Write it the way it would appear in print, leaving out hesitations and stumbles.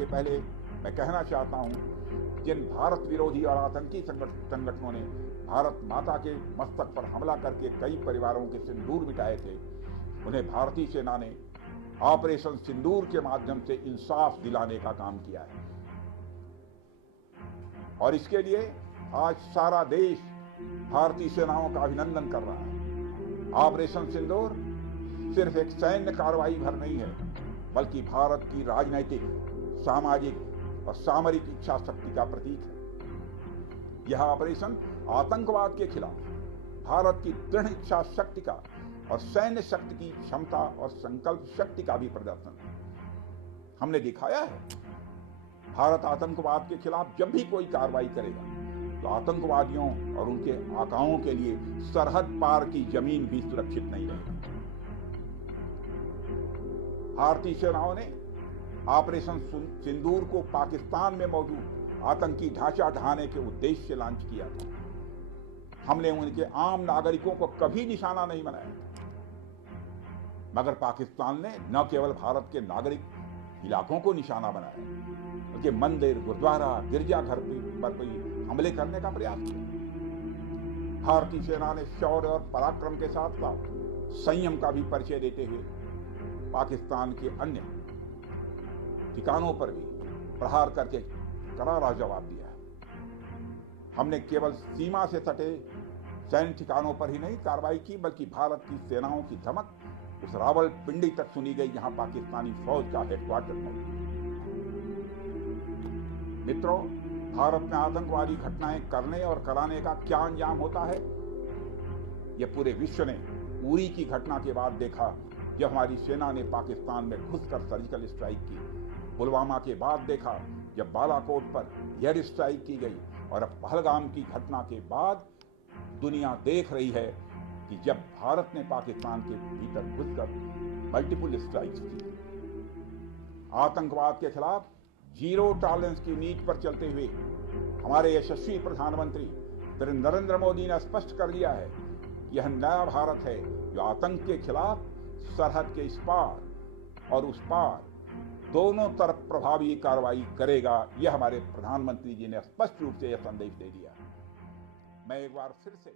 के पहले मैं कहना चाहता हूं, जिन भारत विरोधी और आतंकी संगठनों ने भारत माता के मस्तक पर हमला करके कई परिवारों के सिंदूर मिटाए थे, उन्हें भारतीय सेना ने ऑपरेशन सिंदूर के माध्यम से इंसाफ दिलाने का काम किया है। और इसके लिए आज सारा देश भारतीय सेनाओं का अभिनंदन कर रहा है। ऑपरेशन सिंदूर सिर्फ एक सैन्य कार्रवाई भर नहीं है, बल्कि भारत की राजनैतिक, सामाजिक और सामरिक इच्छा शक्ति का प्रतीक है। यह ऑपरेशन आतंकवाद के खिलाफ भारत की दृढ़ इच्छा शक्ति का और सैन्य शक्ति की क्षमता और संकल्प शक्ति का भी प्रदर्शन है। हमने दिखाया है, भारत आतंकवाद के खिलाफ जब भी कोई कार्रवाई करेगा तो आतंकवादियों और उनके आकाओं के लिए सरहद पार की जमीन भी सुरक्षित नहीं रहेगी। भारतीय सेनाओं ने ऑपरेशन सिंदूर को पाकिस्तान में मौजूद आतंकी ढांचा ढहाने के उद्देश्य से लॉन्च किया था। हमने उनके आम नागरिकों को कभी निशाना नहीं बनाया, मगर पाकिस्तान ने न केवल भारत के नागरिक इलाकों को निशाना बनाया, बल्कि मंदिर, गुरुद्वारा, गिरजाघर पर भी हमले करने का प्रयास किया। भारतीय सेना ने शौर्य और पराक्रम के साथ साथ संयम का भी परिचय देते हुए पाकिस्तान के अन्य ठिकानों पर भी प्रहार करके करारा जवाब दिया है। हमने केवल सीमा से सटे सैन्य ठिकानों पर ही नहीं कार्रवाई की, बल्कि भारत की सेनाओं की धमक उस रावलपिंडी तक सुनी गई जहां पाकिस्तानी फौज का हेडक्वार्टर मौजूद है। मित्रों, भारत में आतंकवादी घटनाएं करने और कराने का क्या अंजाम होता है, यह पूरे विश्व ने उरी की घटना के बाद देखा, जब हमारी सेना ने पाकिस्तान में घुसकर सर्जिकल स्ट्राइक की। पुलवामा के बाद देखा, जब बालाकोट पर एयर स्ट्राइक की गई, और अब पहलगाम की घटना के बाद दुनिया देख रही है कि जब भारत ने पाकिस्तान के भीतर घुसकर मल्टीपल स्ट्राइक्स की। आतंकवाद के खिलाफ जीरो टॉलरेंस की नीति पर चलते हुए हमारे यशस्वी प्रधानमंत्री श्री नरेंद्र मोदी ने स्पष्ट कर दिया है, यह नया भारत है जो आतंक के खिलाफ सरहद के इस पार और उस पार दोनों तरफ प्रभावी कार्रवाई करेगा। यह हमारे प्रधानमंत्री जी ने स्पष्ट रूप से यह संदेश दे दिया। मैं एक बार फिर से